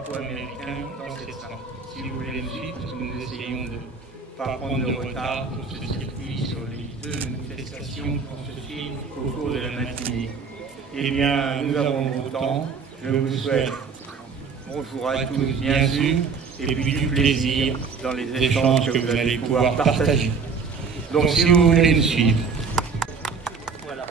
franco-américain dans cette salle. Si vous voulez me suivre, parce que nous essayons de ne pas prendre de retard sur ce circuit, sur les 2 manifestations qui vont se suivre au cours de la matinée. Eh bien, nous avons le temps. Je vous souhaite bonjour à tous, bien sûr, et puis du plaisir dans les échanges que vous allez pouvoir partager. Donc, si vous voulez me suivre. Voilà.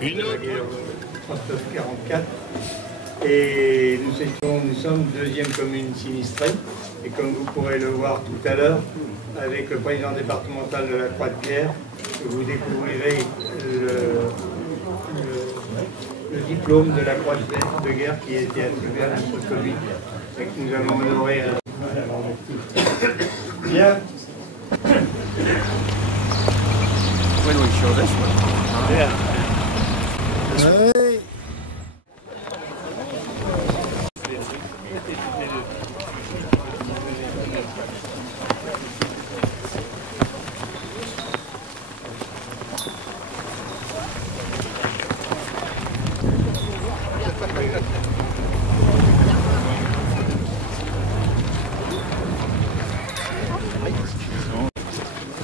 Une autre guerre 39-44 et nous sommes 2e commune sinistrée et comme vous pourrez le voir tout à l'heure avec le président départemental de la Croix-de-Pierre, vous découvrirez le diplôme de la Croix-de guerre qui a été attribué à notre commune et que nous allons honorer bien. When we show this one. Yeah. Hey.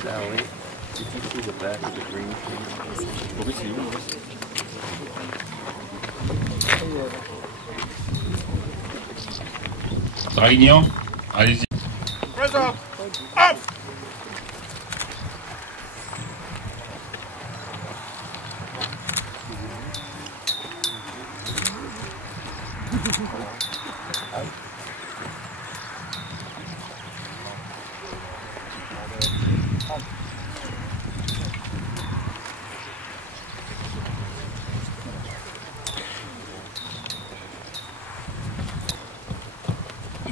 Valley. Did you see the back of the green tree? Let me see. Réunion, allez-y. Présent. Hop.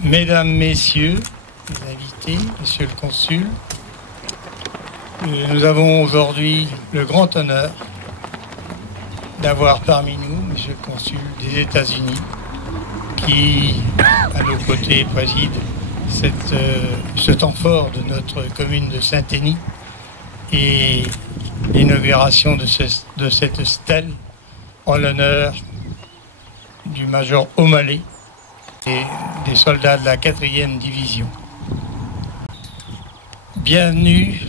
Mesdames, Messieurs, les invités, Monsieur le Consul, nous avons aujourd'hui le grand honneur d'avoir parmi nous Monsieur le Consul des États-Unis qui, à nos côtés, préside ce temps fort de notre commune de Saint-Hény et l'inauguration de cette stèle en l'honneur du Major O'Malley et des soldats de la 4e division. Bienvenue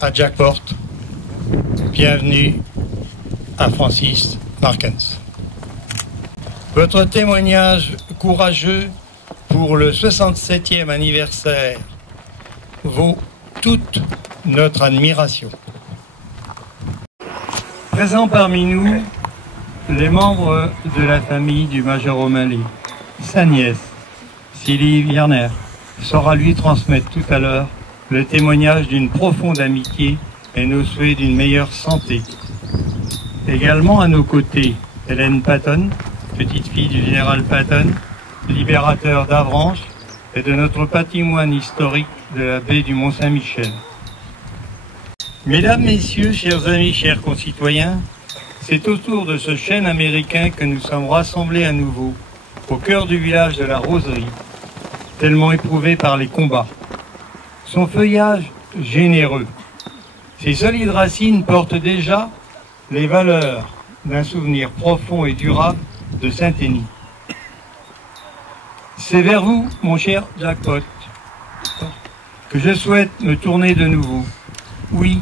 à Jackport, bienvenue à Francis Markens. Votre témoignage courageux pour le 67e anniversaire vaut toute notre admiration. Présents parmi nous, les membres de la famille du Major O'Malley. Sa nièce, Sylvie Wierner, saura lui transmettre tout à l'heure le témoignage d'une profonde amitié et nos souhaits d'une meilleure santé. Également à nos côtés, Hélène Patton, petite fille du général Patton, libérateur d'Avranches et de notre patrimoine historique de la baie du Mont-Saint-Michel. Mesdames, Messieurs, chers amis, chers concitoyens, c'est autour de ce chêne américain que nous sommes rassemblés à nouveau, au cœur du village de la Roserie, tellement éprouvé par les combats. Son feuillage généreux, ses solides racines portent déjà les valeurs d'un souvenir profond et durable de Saint-Hény. C'est vers vous, mon cher Jackpot, que je souhaite me tourner de nouveau. Oui,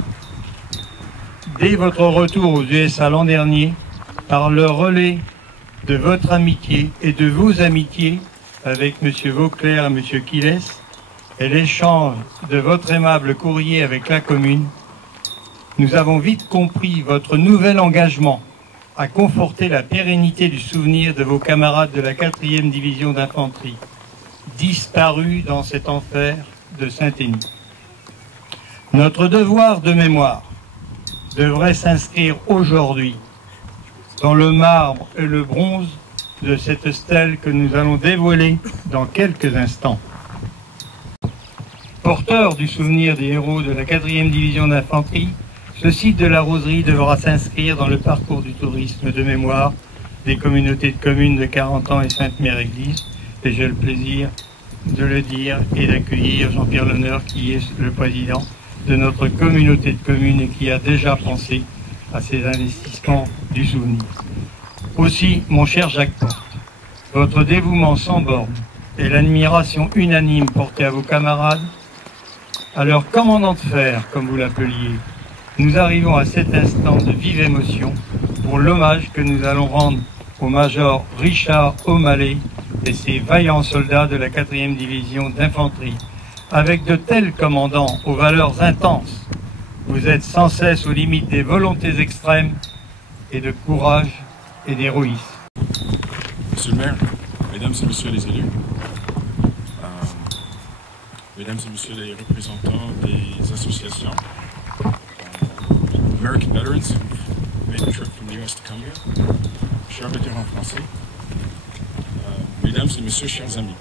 dès votre retour aux USA l'an dernier, par le relais de votre amitié et de vos amitiés avec M. Vauclair et M. Quiles et l'échange de votre aimable courrier avec la commune, nous avons vite compris votre nouvel engagement à conforter la pérennité du souvenir de vos camarades de la 4e division d'infanterie, disparus dans cet enfer de Saint-Hény. Notre devoir de mémoire devrait s'inscrire aujourd'hui dans le marbre et le bronze de cette stèle que nous allons dévoiler dans quelques instants. Porteur du souvenir des héros de la 4e division d'infanterie, ce site de la Roserie devra s'inscrire dans le parcours du tourisme de mémoire des communautés de communes de 40 ans et Sainte-Mère-Église. Et j'ai le plaisir de le dire et d'accueillir Jean-Pierre Lehonneur, qui est le président de notre communauté de communes et qui a déjà pensé à ces investissements du souvenir. Aussi, mon cher Jacques Porte, votre dévouement sans borne et l'admiration unanime portée à vos camarades, à leur commandant de fer, comme vous l'appeliez, nous arrivons à cet instant de vive émotion pour l'hommage que nous allons rendre au major Richard O'Malley et ses vaillants soldats de la 4e division d'infanterie. Avec de tels commandants aux valeurs intenses, vous êtes sans cesse aux limites des volontés extrêmes et de courage et d'héroïsme. Monsieur le maire, mesdames et messieurs les élus, mesdames et messieurs les représentants des associations, American veterans who've made the trip from the US to come here, chers vétérans français, mesdames et messieurs, chers amis,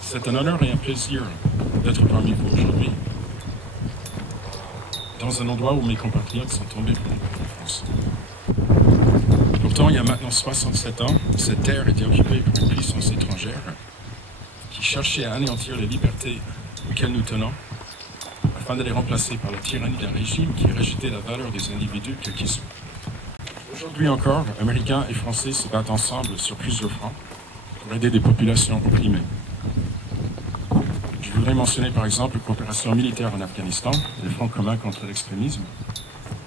c'est un honneur et un plaisir d'être parmi vous aujourd'hui, dans un endroit où mes compatriotes sont tombés pour l'indépendance. Pourtant, il y a maintenant 67 ans, cette terre était occupée par une puissance étrangère qui cherchait à anéantir les libertés auxquelles nous tenons, afin de les remplacer par la tyrannie d'un régime qui rejetait la valeur des individus quels qu'ils soient. Aujourd'hui encore, Américains et Français se battent ensemble sur plusieurs fronts pour aider des populations opprimées. Je voudrais mentionner par exemple la coopération militaire en Afghanistan, les fronts communs contre l'extrémisme.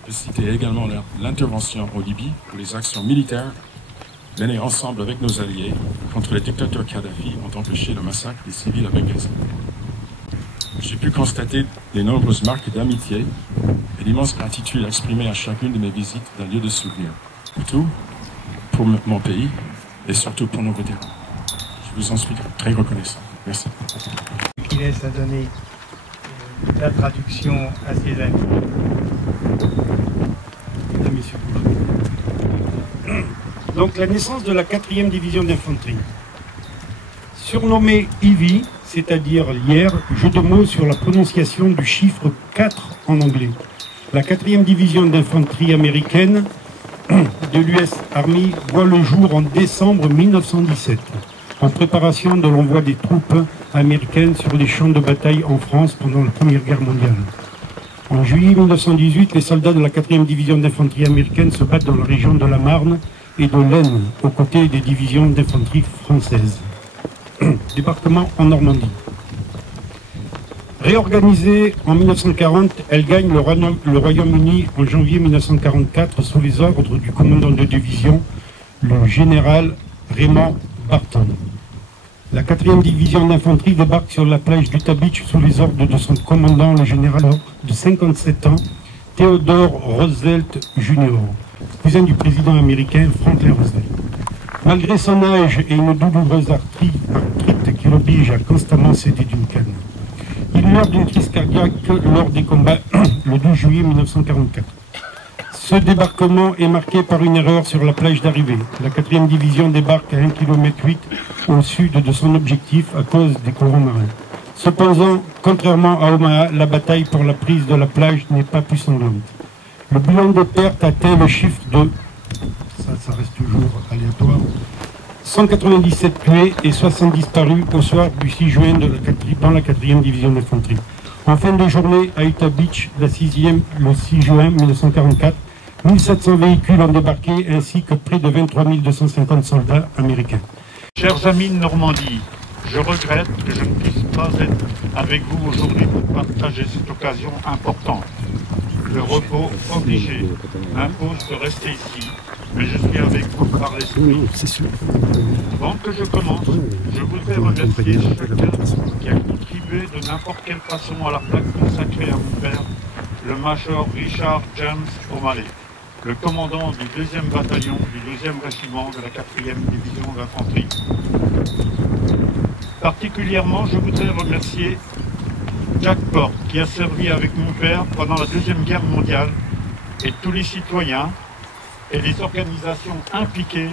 Je citer également l'intervention en Libye où les actions militaires menées ensemble avec nos alliés contre les dictateurs Kadhafi ont empêché le massacre des civils à Benghazi. J'ai pu constater les nombreuses marques d'amitié et l'immense gratitude exprimée à chacune de mes visites d'un lieu de souvenir. Tout pour mon pays et surtout pour nos vétérans. Je vous en suis très reconnaissant. Merci. Qui laisse à donner la traduction à ses amis. Mesdames, Messieurs. Donc la naissance de la 4e division d'infanterie. Surnommée Ivy, c'est-à-dire hier, jeu de mots sur la prononciation du chiffre 4 en anglais. La 4e division d'infanterie américaine de l'US Army voit le jour en décembre 1917, en préparation de l'envoi des troupes américaines sur les champs de bataille en France pendant la Première Guerre mondiale. En juillet 1918, les soldats de la 4e division d'infanterie américaine se battent dans la région de la Marne et de l'Aisne, aux côtés des divisions d'infanterie françaises. Débarquement en Normandie. Réorganisée en 1940, elle gagne le Royaume-Uni en janvier 1944 sous les ordres du commandant de division, le général Raymond Barton. La 4e division d'infanterie débarque sur la plage d'Utah Beach sous les ordres de son commandant, le général de 57 ans, Theodore Roosevelt Jr., cousin du président américain Franklin Roosevelt. Malgré son âge et une douloureuse arthrite qui l'oblige à constamment céder d'une canne, il meurt d'une crise cardiaque lors des combats le 12 juillet 1944. Ce débarquement est marqué par une erreur sur la plage d'arrivée. La 4e division débarque à 1,8 km au sud de son objectif à cause des courants marins. Cependant, contrairement à Omaha, la bataille pour la prise de la plage n'est pas plus sanglante. Le bilan de pertes atteint le chiffre de, ça reste toujours aléatoire, 197 tués et 60 disparus au soir du 6 juin dans la 4e division d'infanterie. En fin de journée, à Utah Beach, le 6 juin 1944, 1700 véhicules ont débarqué ainsi que près de 23 250 soldats américains. Chers amis de Normandie, je regrette que je ne puisse pas être avec vous aujourd'hui pour partager cette occasion importante. Le repos obligé m'impose de rester ici, mais je suis avec vous par l'esprit. Avant que je commence, je voudrais remercier chacun qui a contribué de n'importe quelle façon à la plaque consacrée à mon père, le major Richard James O'Malley, le commandant du 2e bataillon du 2e régiment de la 4e division d'infanterie. Particulièrement, je voudrais remercier Jacques Porte, qui a servi avec mon père pendant la 2e Guerre mondiale, et tous les citoyens et les organisations impliquées.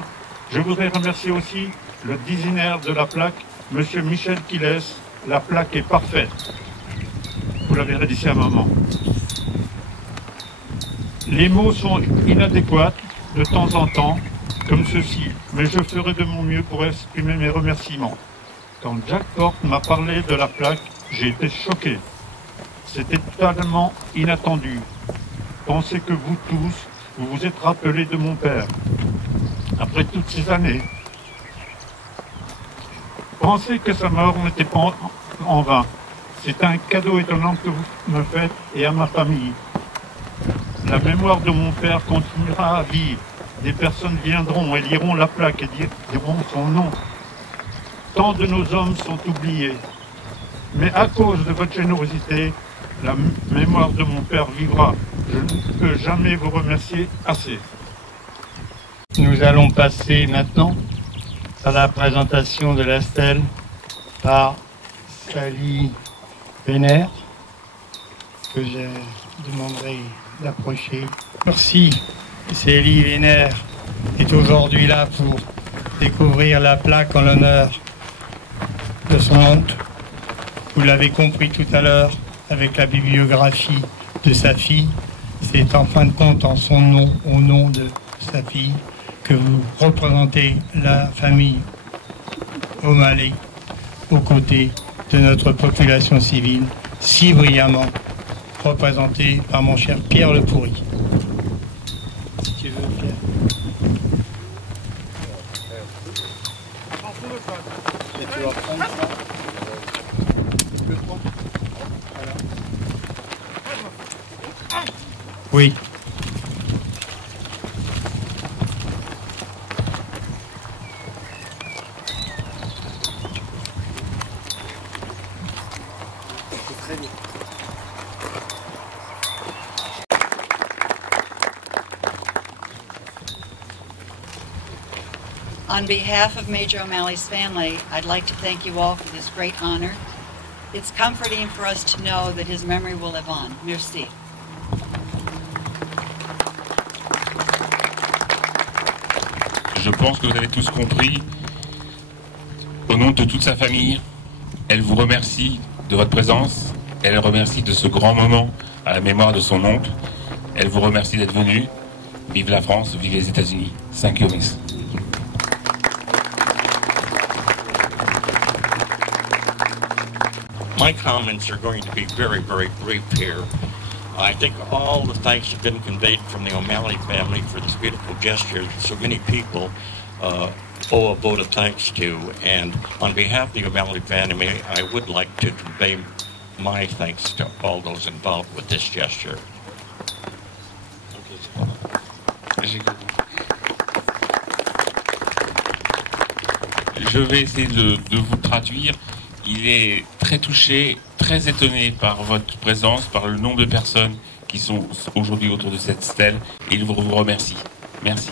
Je voudrais remercier aussi le designer de la plaque, M. Michel Quilles, La plaque est parfaite. Vous l'avez dit à un moment. Les mots sont inadéquats de temps en temps, comme ceci, mais je ferai de mon mieux pour exprimer mes remerciements. Quand Jack Porte m'a parlé de la plaque, j'ai été choqué. C'était totalement inattendu. Pensez que vous tous, vous vous êtes rappelés de mon père. Après toutes ces années, pensez que sa mort n'était pas en vain. C'est un cadeau étonnant que vous me faites et à ma famille. La mémoire de mon père continuera à vivre. Des personnes viendront et liront la plaque et diront son nom. Tant de nos hommes sont oubliés. Mais à cause de votre générosité, la mémoire de mon père vivra. Je ne peux jamais vous remercier assez. Nous allons passer maintenant à la présentation de la stèle par Sally Vénère, que je demanderai d'approcher. Merci. Sally Vénère est aujourd'hui là pour découvrir la plaque en l'honneur de son oncle. Vous l'avez compris tout à l'heure avec la bibliographie de sa fille. C'est en fin de compte en son nom, au nom de sa fille, que vous représentez la famille O'Malley aux côtés de notre population civile, si brillamment représentée par mon cher Pierre Le Pourri. Si tu veux, Pierre. Et tu vas prendre ça. Le prends. Voilà. Oui. On behalf of Major O'Malley's family, I'd like to thank you all for this great honor. It's comforting for us to know that his memory will live on. Merci. Je pense que vous avez tous compris. Au nom de toute sa famille, elle vous remercie de votre présence. Elle remercie de ce grand moment à la mémoire de son oncle. Elle vous remercie d'être venu. Vive la France, vive les États-Unis. Thank you, miss. My comments are going to be very, very brief here. I think all the thanks have been conveyed from the O'Malley family for this beautiful gesture that so many people owe a vote of thanks to. And on behalf of the O'Malley family, I would like to convey my thanks to all those involved with this gesture. Je vais essayer de vous traduire. Il est très touché, très étonné par votre présence, par le nombre de personnes qui sont aujourd'hui autour de cette stèle, et il vous remercie. Merci.